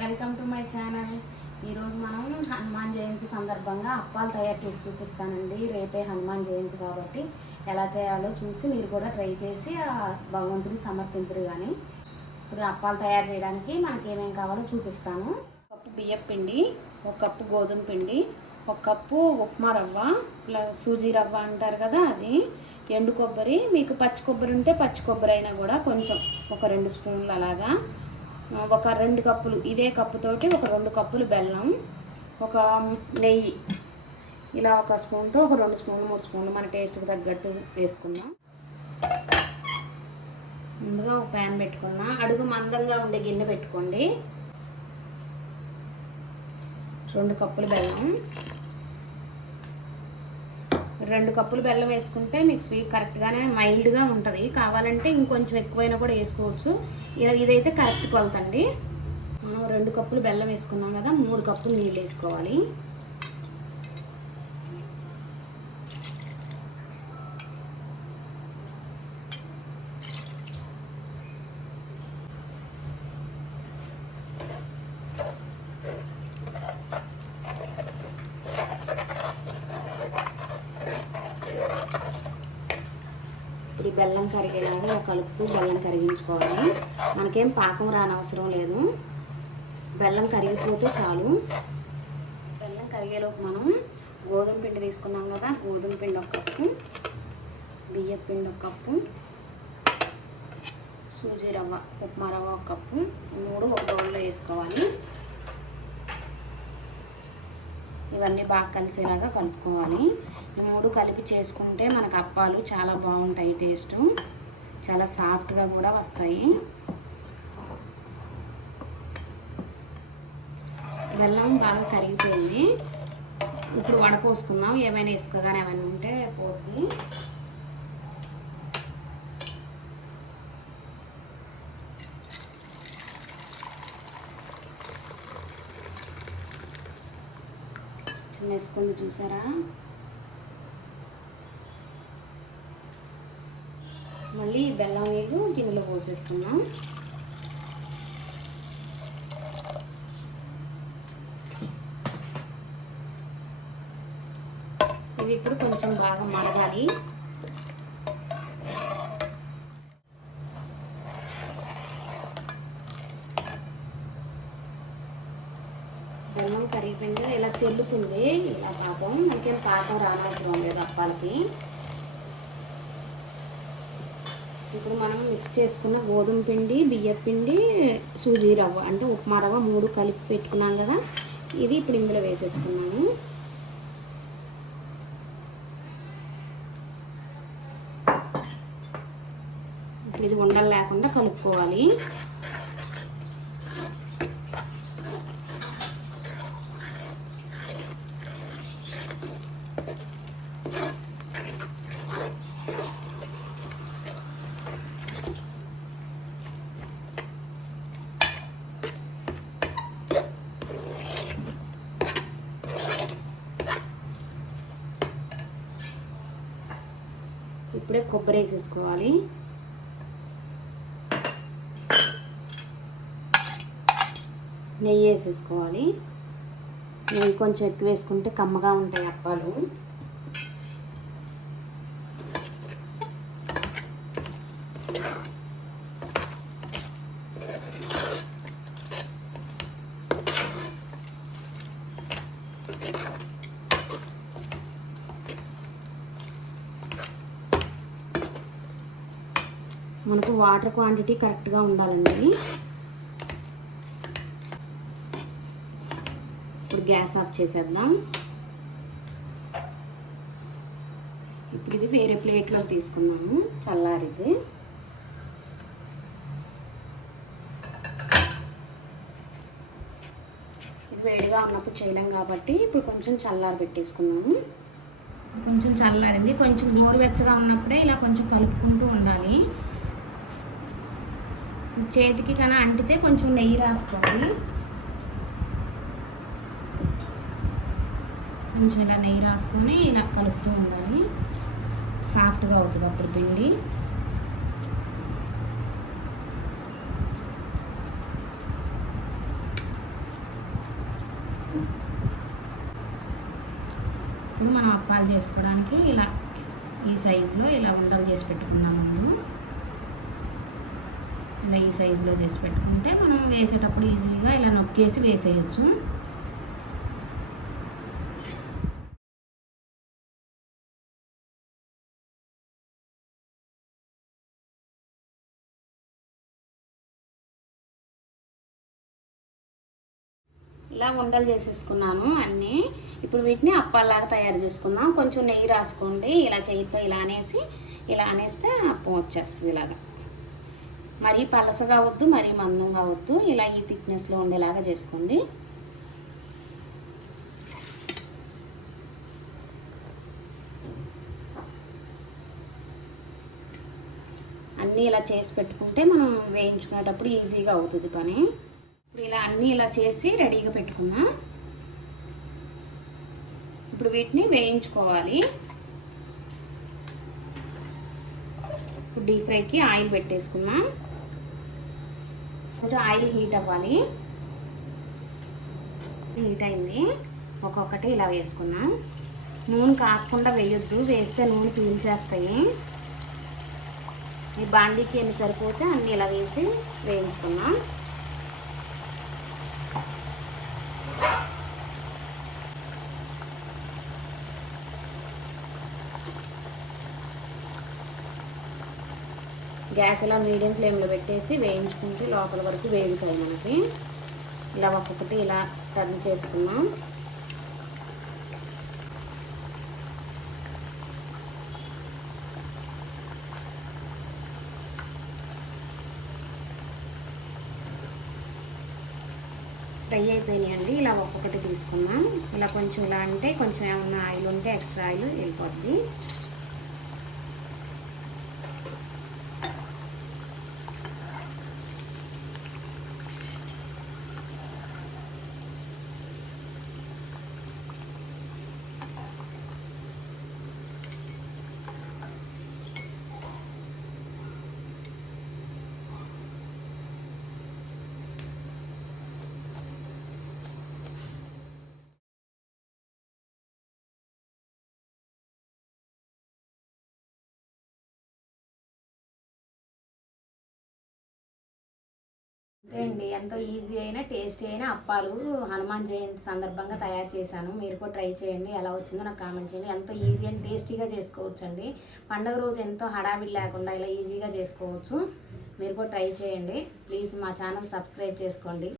Welcome to my channel. ఈరోజు మనం హనుమాన్ జయంతి సందర్భంగా అప్పాలు తయారు చేసి చూపిస్తానండి. రేపే హనుమాన్ జయంతి కాబట్టి ఎలా చేయాలో చూసి మీరు కూడా ట్రై చేసి భగవంతుడికి సమర్పించరు. కానీ ఇప్పుడు అప్పాలు తయారు చేయడానికి మనకి ఏమేమి కావాలో చూపిస్తాను. 1 కప్పు బియ్యం పిండి, 1 కప్పు గోధుమ పిండి, 1 కప్పు ఉప్మా రవ్వ ప్లస్ సూజీ రవ్వ అంటారు కదా, అది ఎండు కొబ్బరి. మీకు పచ్చి కొబ్బరి ఉంటే పచ్చి కొబ్బరి అయినా కూడా కొంచెం ఒక 2 స్పూన్లు అలాగా, ఒక 2 కప్పులు ఇదే కప్పుతోటి ఒక 2 కప్పులు బెల్లం, ఒక నెయ్యి, ఇలా 1 స్పూన్తో ఒక 2 స్పూన్లు 3 స్పూన్లు మన టేస్ట్కి తగ్గట్టు వేసుకుందాం. ముందుగా ఒక ప్యాన్ పెట్టుకున్నా, అడుగు మందంగా ఉండే గిన్నె పెట్టుకోండి. 2 కప్పులు బెల్లం, 2 కప్పులు బెల్లం వేసుకుంటే మీకు స్వీట్ కరెక్ట్గానే మైల్డ్గా ఉంటుంది. కావాలంటే ఇంకొంచెం ఎక్కువైనా కూడా వేసుకోవచ్చు. ఇదైతే కరెక్ట్ కొలతండి. 2 కప్పులు బెల్లం వేసుకున్నాం కదా, 3 కప్పులు నీళ్ళు వేసుకోవాలి. ఈ బెల్లం కరిగేలాగా కలుపుతూ బెల్లం కరిగించుకోవాలి. మనకేం పాకం రానవసరం లేదు, బెల్లం కరిగిపోతే చాలు. బెల్లం కరిగేలోపు మనం గోధుమ పిండి తీసుకున్నాం కదా, గోధుమ పిండి 1 కప్పు, బియ్యం పిండి 1 కప్పు, సూజీ రవ్వ ఉప్మా రవ్వ 1 కప్పు, 3 ఒక బౌల్లో వేసుకోవాలి. ఇవన్నీ బాగా కలిసేలాగా కలుపుకోవాలి. ఈ 3 కలిపి చేసుకుంటే మనకు అప్పాలు చాలా బాగుంటాయి. టేస్ట్ చాలా సాఫ్ట్గా కూడా వస్తాయి. బెల్లం బాగా కరిగిపోయింది. ఇప్పుడు వడపోసుకుందాం. ఏమైనా ఇసుకగానే ఏమైనా ఉంటే పోతుంది. వేసుకుంది చూసారా. మళ్ళీ బెల్లం నీళ్ళు గిన్నెలో పోసేసుకున్నాం. ఇవి ఇప్పుడు కొంచెం బాగా మరగాలి. బెల్లం కరిగిపోయింది, ఇలా తెల్లుతుంది. ఇలా పాకం మనకేం పాకం రానవసరం లేదు అప్పాలకి. ఇప్పుడు మనం మిక్స్ చేసుకున్న గోధుమ పిండి, బియ్యం పిండి, సూజీ రవ్వ అంటే ఉప్మా రవ్వ 3 కలిపి పెట్టుకున్నాం కదా, ఇది ఇప్పుడు ఇందులో వేసేసుకున్నాము. ఇది ఉండలు లేకుండా కలుపుకోవాలి. ఇప్పుడే కొబ్బరి వేసేసుకోవాలి. నెయ్యి వేసేసుకోవాలి. నెయ్యి కొంచెం ఎక్కువ వేసుకుంటే కమ్మగా ఉంటాయి అప్పాలు. మనకు వాటర్ క్వాంటిటీ కరెక్ట్గా ఉండాలండి. ఇప్పుడు గ్యాస్ ఆఫ్ చేసేద్దాం. ఇప్పుడు ఇది వేరే ప్లేట్లో తీసుకున్నాము, చల్లారిది. ఇది వేడిగా ఉన్నప్పుడు చేయలేం కాబట్టి ఇప్పుడు కొంచెం చల్లారి పెట్టేసుకున్నాము. కొంచెం చల్లారింది. కొంచెం గోరువెచ్చగా ఉన్నప్పుడే ఇలా కొంచెం కలుపుకుంటూ ఉండాలి. చేతికి కన్నా అంటితే కొంచెం నెయ్యి రాసుకోవాలి. కొంచెం ఇలా నెయ్యి రాసుకొని ఇలా కలుపుతూ ఉండాలి. సాఫ్ట్గా అవుతుంది అప్పుడు పిండి. ఇప్పుడు మనం అప్పాలు చేసుకోవడానికి ఇలా ఈ సైజులో ఇలా ఉండలు చేసి పెట్టుకుందాం. ముందు ఇలా ఈ సైజులో చేసి పెట్టుకుంటే మనం వేసేటప్పుడు ఈజీగా ఇలా నొక్కేసి వేసేయచ్చు. ఇలా ఉండలు చేసేసుకున్నాను అన్నీ. ఇప్పుడు వీటిని అప్పాలాగా తయారు చేసుకుందాం. కొంచెం నెయ్యి రాసుకోండి. ఇలా చేయితో ఇలా అనేస్తే అప్పం వచ్చేస్తుంది. ఇలాగా మరీ పలసగా అవద్దు, మరీ మందంగా అవద్దు. ఇలా ఈ థిక్నెస్లో ఉండేలాగా చేసుకోండి. అన్నీ ఇలా చేసి పెట్టుకుంటే మనం వేయించుకునేటప్పుడు ఈజీగా అవుతుంది పని. ఇప్పుడు ఇలా అన్నీ ఇలా చేసి రెడీగా పెట్టుకున్నా. ఇప్పుడు వీటిని వేయించుకోవాలి. ఇప్పుడు డీప్ ఫ్రైకి ఆయిల్ పెట్టేసుకుందాం. కొంచెం ఆయిల్ హీట్ అవ్వాలి. హీట్ అయింది. ఒక్కొక్కటి ఇలా వేసుకున్నాం. నూనె కాకుండా వేయొద్దు, వేస్తే నూనె పీల్చేస్తాయి. ఈ బాండీకి ఎన్ని సరిపోతే అన్నీ ఇలా వేసి వేయించుకున్నాం. గ్యాస్ ఇలా మీడియం ఫ్లేమ్లో పెట్టేసి వేయించుకుంటే లోపల వరకు వేగుతాయి మనకి. ఇలా ఒక్కొక్కటి ఇలా టర్న్ చేసుకున్నాం. ఫ్రై అయిపోయినాయండి. ఇలా ఒక్కొక్కటి తీసుకున్నాం. ఇలా కొంచెం ఇలా అంటే కొంచెం ఏమన్నా ఆయిల్ ఉంటే ఎక్స్ట్రా ఆయిల్ వెళ్ళిపోద్ది. అంతే అండి, ఎంతో ఈజీ అయినా టేస్టీ అయినా అప్పాలు హనుమాన్ జయంతి సందర్భంగా తయారు చేశాను. మీరు కూడా ట్రై చేయండి. ఎలా వచ్చిందో నాకు కామెంట్ చేయండి. ఎంతో ఈజీ అండ్ టేస్టీగా చేసుకోవచ్చు అండి. పండుగ రోజు ఎంతో హడావిడి లేకుండా ఇలా ఈజీగా చేసుకోవచ్చు. మీరు కూడా ట్రై చేయండి. ప్లీజ్ మా ఛానల్ సబ్స్క్రైబ్ చేసుకోండి.